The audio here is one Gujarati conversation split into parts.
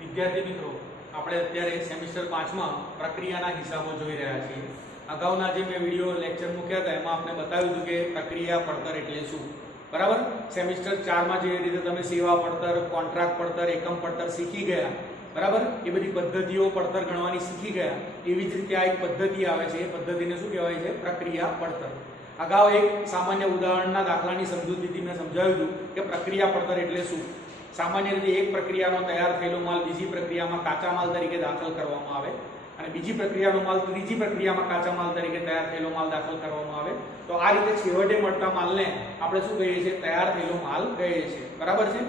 વિદ્યાર્થી મિત્રો, આપણે અત્યારે સેમિસ્ટર 5 માં પ્રક્રિયાના હિસાબો જોઈ રહ્યા છીએ. અગાઉના જે મેં વિડિયો લેક્ચર મૂક્યા હતા એમાં આપણે બતાવ્યું હતું કે પ્રક્રિયા પડતર એટલે શું. બરાબર. સેમિસ્ટર 4 માં જે રીતે તમે સેવા પડતર, કોન્ટ્રાક્ટ પડતર, એકમ પડતર શીખી ગયા, બરાબર, એ બધી પદ્ધતિઓ પડતર ગણવાની શીખી ગયા. એવી જ રીતે આ એક પદ્ધતિ આવે છે, એ પદ્ધતિને શું કહેવાય છે? પ્રક્રિયા પડતર. અગાઉ એક સામાન્ય ઉદાહરણના દાખલાની સમજૂતીથી મેં સમજાવ્યું હતું કે પ્રક્રિયા પડતર એટલે શું. સામાન્ય રીતે એક પ્રક્રિયાનો તૈયાર થયેલો માલ બીજી પ્રક્રિયામાં કાચા માલ તરીકે દાખલ કરવામાં આવે અને બીજી પ્રક્રિયાનો માલ ત્રીજી પ્રક્રિયામાં કાચા માલ તરીકે તૈયાર થયેલો માલ દાખલ કરવામાં આવે. તો આ રીતે છેવટે મળતા માલને આપણે શું કહીએ છીએ? તૈયાર થયેલો માલ કહીએ છીએ. બરાબર છે.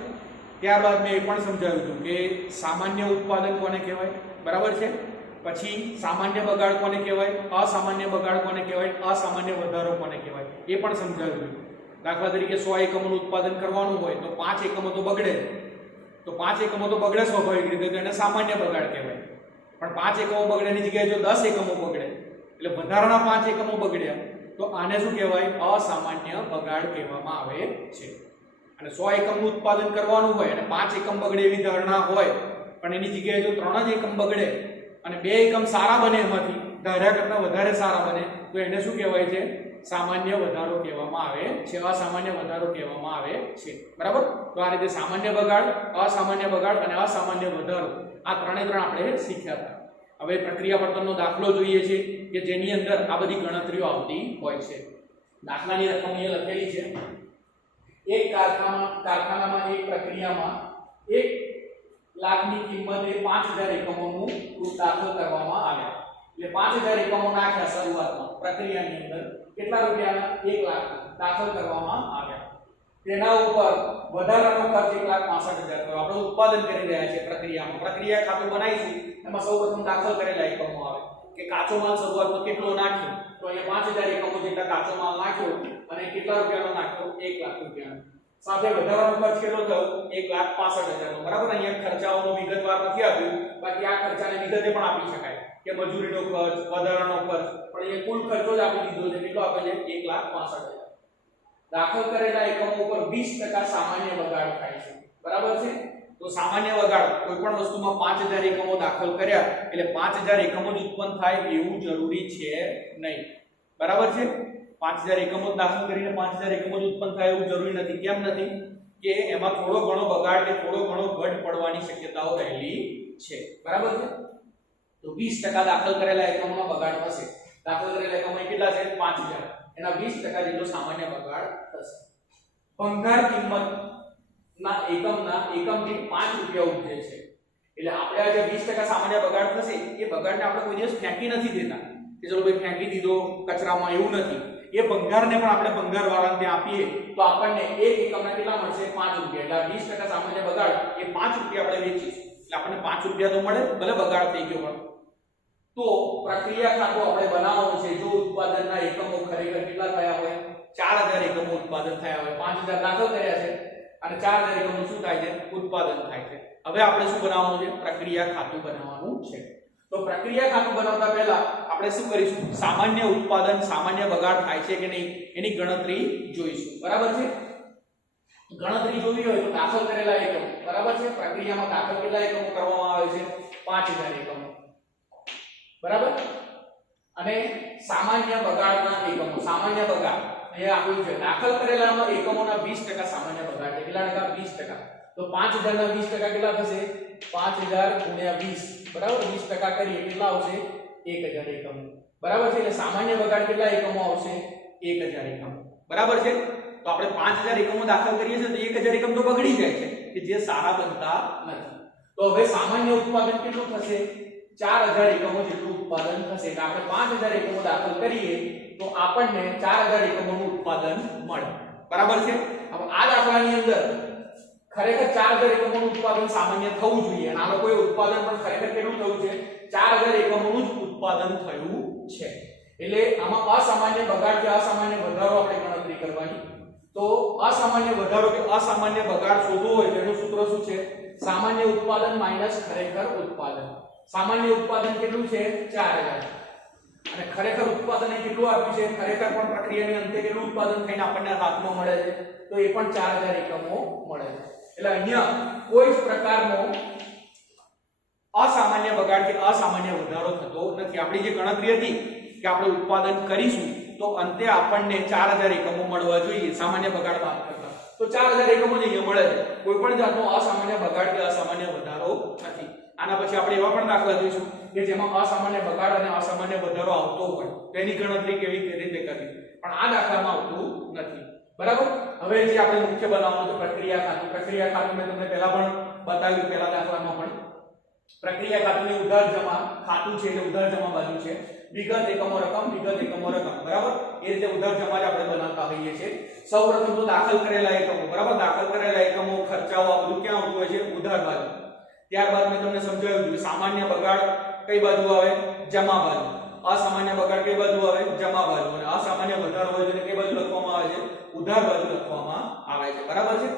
ત્યારબાદ મેં એ પણ સમજાવ્યું હતું કે સામાન્ય ઉત્પાદન કોને કહેવાય, બરાબર છે. પછી સામાન્ય બગાડ કોને કહેવાય, અસામાન્ય બગાડ કોને કહેવાય, અસામાન્ય વધારો કોને કહેવાય, એ પણ સમજાવ્યું. દાખલા તરીકે 100 એકમોનું ઉત્પાદન કરવાનું હોય તો 5 એકમો તો બગડે, તો 5 એકમો તો બગડે સ્વાભાવિક રીતે, તો એને સામાન્ય બગાડ કહેવાય. પણ 5 એકમો બગડેની જગ્યાએ જો 10 એકમો બગડે એટલે વધારાના 5 એકમો બગડ્યા તો આને શું કહેવાય? અસામાન્ય બગાડ કહેવામાં આવે છે. અને 100 એકમનું ઉત્પાદન કરવાનું હોય અને 5 એકમ બગડે એવી ધારણા હોય, પણ એની જગ્યાએ જો 3 જ એકમ બગડે અને 2 એકમ સારા બને, એમાંથી ધાર્યા કરતા વધારે સારા બને, તો એને શું કહેવાય છે? સામાન્ય વધારો કહેવામાં આવે છે, અસામાન્ય વધારો કહેવામાં આવે છે. બરાબર. તો આ રીતે સામાન્ય બગાડ, અસામાન્ય બગાડ અને અસામાન્ય વધારો આ ત્રણે ત્રણ આપણે શીખ્યા હતા. હવે પ્રક્રિયા પડતરનો દાખલો જોઈએ છે કે જેની અંદર આ બધી ગણતરીઓ આવતી હોય છે. દાખલાની રકમ અહીંયા લખેલી છે. એક કારખાનામાં એક પ્રક્રિયામાં 1 લાખની કિંમતે 5000 એકમોનું દાખલ કરવામાં આવ્યા. એટલે 5000 એકમો નાખ્યા શરૂઆતમાં પ્રક્રિયાની અંદર. કેટલા રૂપિયાના? 1 લાખ દાખલ કરવામાં આવ્યા. તેના ઉપર વધારાનો ખર્ચ 1,65,000 થયો. આપણે ઉત્પાદન કરી રહ્યા છીએ પ્રક્રિયામાં. પ્રક્રિયા ખાતું બનાવીશું, એમાં સૌપ્રથમ દાખલ કરેલા એકમો આવે કે કાચો માલ શરૂઆતમાં કેટલો નાખ્યો, તો અહીંયા 5000 એકમો જેટલા કાચો માલ નાખ્યો અને કેટલા રૂપિયાનો નાખ્યો? 1 લાખ રૂપિયાનો. સાથે વધારાનો ખર્ચ કેટલો થયો? 1,65,000. બરાબર. અહીંયા ખર્ચાઓનો વિગતવાર નથી આપ્યું, બાકી આ ખર્ચાને વિગતે પણ આપી શકાય કે મજૂરીનો ખર્ચ, વધારાનો ખર્ચ, પણ એ કુલ ખર્ચો જ આપી દીધો છે. કેટલો આપે છે? 1,65,000. દાખલ કરેલા એકમો ઉપર 20% સામાન્ય બગાડ થાય છે. બરાબર છે. તો સામાન્ય બગાડ કોઈ પણ વસ્તુમાં 5000 એકમો દાખલ કર્યા એટલે 5000 એકમો જ ઉત્પન્ન થાય એવું જરૂરી છે નહીં. બરાબર છે. 5000 એકમો દાખલ કરીને 5000 એકમો જ ઉત્પન્ન થાય એવું જરૂરી નથી. કેમ નથી? કે એમાં થોડો ઘણો બગાડ કે થોડો ઘણો ઘટ પડવાની શક્યતાઓ રહેલી છે. બરાબર છે. તો 20% દાખલ કરેલા એકમોમાં બગાડ થશે. દાખલ કરેલા એકમો કેટલા છે? 5000. એના 20% જેટલો સામાન્ય બગાડ થશે. ભંગાર કિંમત ના એકમના એકમ દીઠ 5 રૂપિયા ઉપજે છે. એટલે આપણે આ જે 20% સામાન્ય બગાડ થશે એ બગાડને આપણે કોઈ દિવસ ફેંકી નથી દેતા કે ચલો ભાઈ ફેંકી દીધો કચરામાં, એવું નથી. એ ભંગારને પણ આપણે ભંગારવાળાને ત્યાં આપીએ તો આપણને એક એકમના કેટલા મળશે? 5 રૂપિયા. એટલે 20% સામાન્ય બગાડ એ 5 રૂપિયા આપણે વેચીશું એટલે આપણને 5 રૂપિયા તો મળે, ભલે બગાડ થઈ ગયો પણ. તો પ્રક્રિયા ખાતું આપણે બનાવવાનું છે. જો ઉત્પાદનના એકમો ખરેખર કેટલા થયા હોય? 4000 એકમો ઉત્પાદન થયા હોય. 5000 દાખલ કર્યા છે અને 4000 એકમો શું થાય છે? ઉત્પાદન થાય છે. હવે આપણે શું બનાવવાનું છે? પ્રક્રિયા ખાતું બનાવવાનું છે. તો પ્રક્રિયા ખાતું બનાવતા પહેલા આપણે શું કરીશું? સામાન્ય ઉત્પાદન, સામાન્ય બગાડ થાય છે કે નહીં એની ગણતરી જોઈશું. બરાબર છે. ગણતરી જોવી હોય તો દાખલ કરેલા એકમો, બરાબર છે. પ્રક્રિયામાં દાખલ કેટલા એકમો કરવામાં આવે છે? 5000 એકમો. બરાબર. અને સામાન્ય બગાડના એકમો, સામાન્ય બગાડ એ આપ્યું છે. દાખલ કરેલામાં એકમોના 20% સામાન્ય બગાડ છે. કેટલા ટકા? 20%. તો 5000 ના 20% કેટલા થશે? 5000 ગુણ્યા 20. બરાબર. 20% કરીએ કેટલા આવશે? 1000 એકમો. બરાબર છે. એટલે સામાન્ય બગાડ કેટલા એકમો આવશે? 1000 એકમો. બરાબર છે. તો આપણે 5000 એકમો દાખલ કરીએ છીએ તો 1000 એકમ તો બગડી જાય છે કે જે સારા બનતા નથી. તો હવે સામાન્ય ઉત્પાદન કેટલું થશે? 4000 એકમો જેટલું ઉત્પાદન થશે. એટલે આપણે 5000 એકમો દાખલ કરીએ તો આપણને 4000 એકમોનું ઉત્પાદન મળે. બરાબર છે. હવે આ દાખલાની અંદર ખરેખર 4000 એકમોનું ઉત્પાદન સામાન્ય થવું જોઈએ અને આ લોકોએ ઉત્પાદન પણ ખરેખર કેટલું થયું છે? 4000 એકમોનું જ ઉત્પાદન થયું છે. એટલે આમાં અસામાન્ય બગાડ કે અસામાન્ય વધારો આપણે ગણતરી કરવાની. તો અસામાન્ય વધારો કે અસામાન્ય બગાડ શોધવો હોય તો એનું સૂત્ર શું છે? સામાન્ય ઉત્પાદન માઈનસ ખરેખર ઉત્પાદન. સામાન્ય ઉત્પાદન કેટલું છે? 4000. અને ખરેખર ઉત્પાદન એ કેટલું આપ્યું છે? ખરેખર પણ પ્રક્રિયાની અંતે કેટલું ઉત્પાદન થઈને આપણને હાથમાં મળે છે? તો એ પણ 4000 એકમો મળે છે. એટલે અહીંયા કોઈ જ પ્રકારનો બગાડ કે અસામાન્ય વધારો થતો નથી. આપણી જે ગણતરી હતી કે આપણે ઉત્પાદન કરીશું તો અંતે આપણને 4000 એકમો મળવા જોઈએ સામાન્ય બગાડ બાદ કરતા. તો 4000 એકમો જ અહીંયા મળે છે. કોઈ પણ જાતનો અસામાન્ય બગાડ કે અસામાન્ય વધારો નથી. આના પછી આપણે એવા પણ દાખલા જોઈશું કે જેમાં અસામાન્ય બગાડ અને અસામાન્ય વધારો આવતો હોય તેની ગણતરી કેવી રીતે કરવી, પણ આ દાખલામાં આવતું નથી. બરાબર. હવે જે આપણે મુખ્ય બનાવવાનું છે પ્રક્રિયા ખાતું. પ્રક્રિયા ખાતું મેં તમને પહેલા પણ બતાવ્યું, પહેલા દાખલામાં પણ. પ્રક્રિયા ખાતુંની ઉધાર જમા ખાતું છે એટલે ઉધાર જમા બાજુ છે, વિગત એકમો રકમ, વિગત એકમો રકમ. બરાબર. એ રીતે ઉધાર જમા જ આપણે બનાવતા હોઈએ છીએ. સૌપ્રથમ તો દાખલ કરેલા એકમો. બરાબર. દાખલ કરેલા એકમો, ખર્ચાઓ આ બધું ક્યાં આવતું હોય છે? ઉધાર બાજુ. ત્યારબાદ મેં તમને સમજાવ્યું કે સામાન્ય બગાડ કઈ બાજુ આવે? જમા બાજુ. અસામાન્ય બગાડ કઈ બાજુ આવે? જમા બાજુ. અને અસામાન્ય વધારો હોય તો કઈ બાજુ લખવામાં આવે છે? ઉધાર બાજુ લખવામાં આવે છે. બરાબર છે.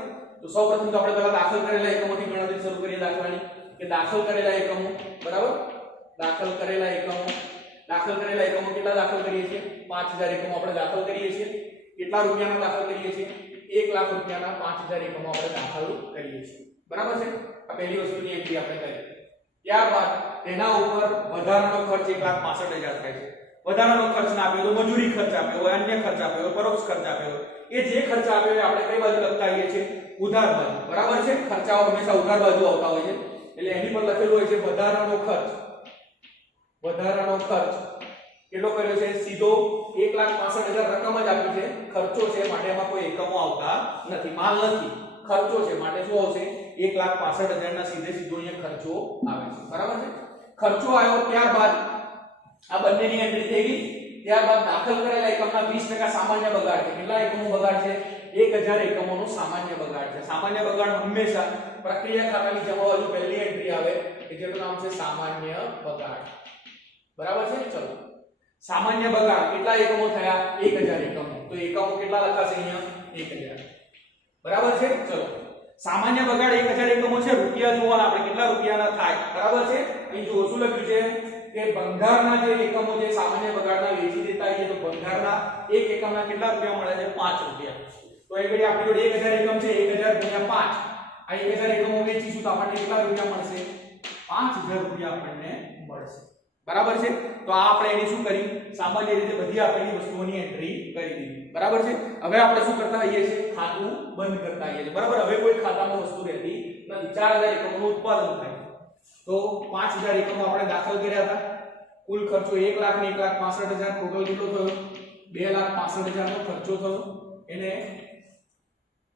તો સૌપ્રથમ તો આપણે પહેલા દાખલ કરેલા એકમોથી ગણતરી શરૂ કરીએ દાખલાની કે દાખલ કરેલા એકમો. બરાબર. દાખલ કરેલા એકમો કેટલા દાખલ કરીએ છીએ? 5000 એકમો આપણે દાખલ કરીએ છીએ. કેટલા રૂપિયાના દાખલ કરીએ છીએ? 1 લાખ રૂપિયાના 5000 એકમો આપણે દાખલ કરીએ છીએ. બરાબર છે. આ પહેલી વસ્તુની એન્ટ્રી આપણે કરી. ત્યારબાદ તેના ઉપર વધારાનો ખર્ચ 1,65,000 થાય છે. વધારાનો ખર્ચ ના આપ્યો તો મજૂરી ખર્ચ આપ્યો હોય, અન્ય ખર્ચ આપ્યો હોય, પરોક્ષ ખર્ચ આપ્યો હોય, એ જે ખર્ચ આપ્યો હોય આપણે કઈ બાજુ લખતા હોઈએ છીએ? ઉધાર બાજુ. બરાબર છે. ખર્ચાઓ હંમેશા ઉધાર બાજુ આવતા હોય છે એટલે એની પર લખેલું હોય છે વધારાનો ખર્ચ. વધારાનો ખર્ચ કેટલો કર્યો છે? સીધો 1,65,000 રકમ જ આપી છે. ખર્ચો છે માટે એમાં કોઈ એકમો આવતા નથી, માલ નથી, ખર્ચો છે માટે શું આવશે? 1,65,000 ના સીધે સીધો અહીંયા ખર્ચો આવે છે. બરાબર છે. ખર્ચો આવ્યો ત્યારબાદ આ બંનેની એન્ટ્રી થઈ ગઈ. ત્યારબાદ દાખલ કરેલા એકમના 20% સામાન્ય બગાડ છે. કેટલા એકમો બગાડ છે? 1000 એકમોનો સામાન્ય બગાડ છે. સામાન્ય બગાડ હંમેશા પ્રક્રિયા ખાતાની જમા બાજુ પહેલી એન્ટ્રી આવે કે જેનું નામ છે સામાન્ય બગાડ. બરાબર છે. ચલો, સામાન્ય બગાડ કેટલા એકમો થયા? 1000 એકમો. તો એકમો કેટલા લખાશે અહીંયા? 1000. બરાબર છે. ચલો, સામાન્ય બગાડ 1000 એકમો છે. રૂપિયા જોવાના આપણે કેટલા રૂપિયાના થાય. બરાબર છે. અહીં જો શું લખ્યું છે કે ભંગારના જે એકમો જે સામાન્ય બગાડના વેચી દેતા હોય તો ભંગારના એક એકમના કેટલા રૂપિયા મળે છે? 5 રૂપિયા. તો એ ઘડી આપણી જોડે 1000 એકમ છે. 1000 × 5. આ 1000 એકમો વેચીશું તો આપણને કેટલા રૂપિયા મળશે? 5000 રૂપિયા આપણને મળશે. બરાબર છે. તો આ આપણે એની શું કરી? સામાન્ય રીતે બધી આપેલી વસ્તુઓની એન્ટ્રી કરી દીધી. બરાબર છે. હવે આપણે શું કરતા હોઈએ છીએ? ખાતું બંધ કરતા હોઈએ છીએ. બરાબર. હવે કોઈ ખાતામાં વસ્તુ રહેતી નથી. 4000 એકમોનું ઉત્પાદન થાય તો 5000 એકમો આપણે દાખલ કર્યા હતા. કુલ ખર્ચો 1 લાખ ને 1,65,000. ટોટલ કેટલો થયો? 2,65,000 નો ખર્ચો થયો. એને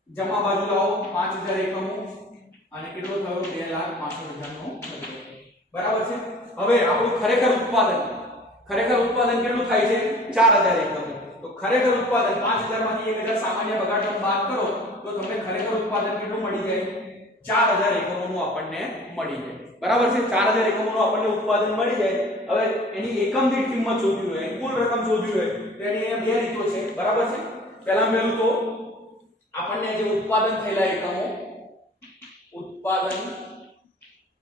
જમા બાજુ લાવો 5000 એકમો અને કેટલો થયો? 2,65,000 નો ખર્ચો. બરાબર છે. હવે આપણું ખરેખર ઉત્પાદન કેટલું થાય છે? 4000 એકમો. તો ખરેખર ઉત્પાદન 5000 માંથી 1000 સામાન્ય બગાડ બાદ કરો તો તમને ખરેખર ઉત્પાદન કેટલું મળી જાય? 4000 એકમોનું આપણને મળી જાય. બરાબર છે. 4000 એકમોનું આપણને ઉત્પાદન મળી જાય. હવે એની એકમ દીઠ કિંમત શોધવી હોય, કુલ રકમ શોધવી હોય તો એની બે રીતો છે. બરાબર છે. પહેલું તો આપણને જે ઉત્પાદન થયેલા એકમો, ઉત્પાદન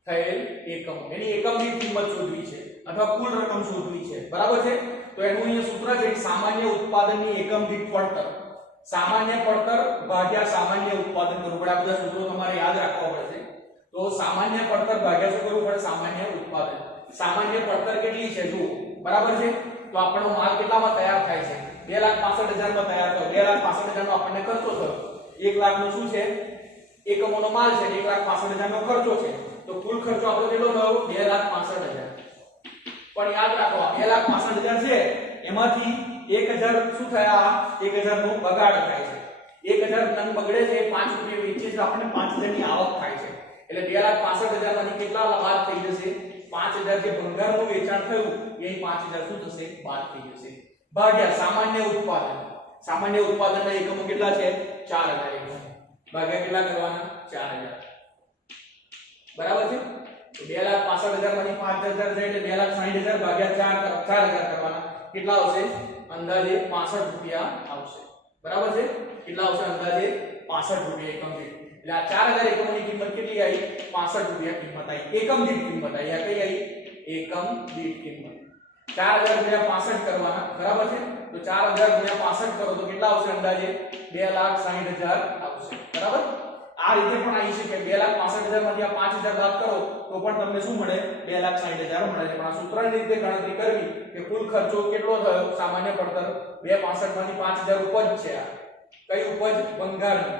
થયેલ એકમો એની એકમ દીઠ કિંમત શોધવી છે અથવા કુલ રકમ શોધવી છે. બરાબર છે. તો એનું અહીંયા સૂત્ર છે સામાન્ય ઉત્પાદનની એકમ દીઠ પડતર. સામાન્ય પડતર ભાગ્યા સામાન્ય ઉત્પાદન કરવું પડે. આ બધા સૂત્રો તમારે યાદ રાખવા પડશે. તો સામાન્ય પડતર ભાગ્યા શું કરવું પડે? સામાન્ય ઉત્પાદન. સામાન્ય પડતર કેટલી છે જુઓ. બરાબર છે. તો આપણો માલ કેટલામાં તૈયાર થાય છે? 2,65,000 માં તૈયાર થયો. 2,65,000 નો આપણને ખર્ચો થયો. 1 લાખ નો શું છે? એકમોનો માલ છે. 1,65,000 નો ખર્ચો છે. તો કુલ ખર્ચો આપણો કેટલો થયો? 2,65,000. પણ યાદ રાખો 2,65,000 છે એમાંથી 1000 શું થયા? 1000 નો બગાડ થાય છે. 1000 નંગ બગડે છે. 5 રૂપિયા વેચીએ તો આપણને 5000 ની આવક થાય છે. એટલે 2,65,000 માંથી કેટલા બાદ થઈ જશે? 5000 જે ભંગારનું વેચાણ થયું એ 5000 શું થશે? બાદ થઈ જશે. ભાગ્યા સામાન્ય ઉત્પાદન. સામાન્ય ઉત્પાદનના એકમો કેટલા છે? 4000 એકમો. ભાગ્યા કેટલા કરવાના? 4000. બરાબર છે. તો 2,65,000 માંથી 5000 જાય એટલે 2,60,000 ભાગ્યા 4000 કરવાના. કેટલા આવશે? અંદાજે 65 રૂપિયા આવશે. બરાબર છે. કેટલા આવશે? અંદાજે 65 રૂપિયા એકમ દીઠ. એટલે આ 4000 એકમોની કિંમત કેટલી આવી? 65 રૂપિયા કિંમત આવી. એકમ દીઠ કિંમત આવી. આ કઈ આવી? એકમ દીઠ કિંમત. 4000 × 65 કરવાના. બરાબર છે. તો 4000 × 65 કરો તો કેટલા આવશે? અંદાજે 2,60,000 આવશે. બરાબર. આ રીતે પણ આવી શકે 2,65,000 માંથી આ 5,000 બાદ કરો તો પણ તમને શું મળે 2,60,000 મળે છે પણ આ સૂત્રની રીતે ગણતરી કરવી કે કુલ ખર્ચો કેટલો થયો સામાન્ય પડતર 2,65 માંથી 5,000 ઉપજ છે આ કઈ ઉપજ ભંગારની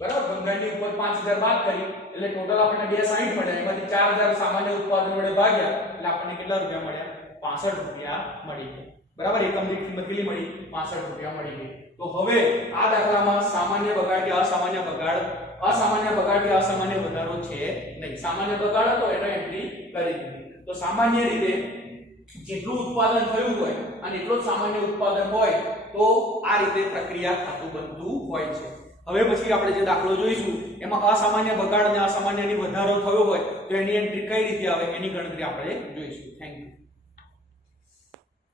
બરાબર ભંગારની ઉપજ 5,000 બાદ કરી એટલે ટોટલ આપણને 260 મળ્યા એમાંથી 4,000 સામાન્ય ઉત્પાદન વડે ભાગ્યા એટલે આપણને કેટલા રૂપિયા મળ્યા 65 રૂપિયા મળી ગયા બરાબર એકમ દીઠ કિંમત કેટલી મળી 65 રૂપિયા મળી ગઈ તો હવે આ દાખલામાં સામાન્ય બગાડ કે અસામાન્ય બગાડ અસામાન્ય વધારો છે નહીં સામાન્ય બગાડ હતો એટલે એન્ટ્રી કરી દીધી તો સામાન્ય રીતે જેટલું ઉત્પાદન થયું હોય અને એટલું જ સામાન્ય ઉત્પાદન હોય તો આ રીતે પ્રક્રિયા ખાતું બનતું હોય છે હવે પછી આપણે જે દાખલો જોઈશું એમાં અસામાન્ય બગાડ અને અસામાન્યની વધારો થયો હોય તો એની એન્ટ્રી કઈ રીતે આવે એની ગણતરી આપણે જોઈશું થેન્ક યુ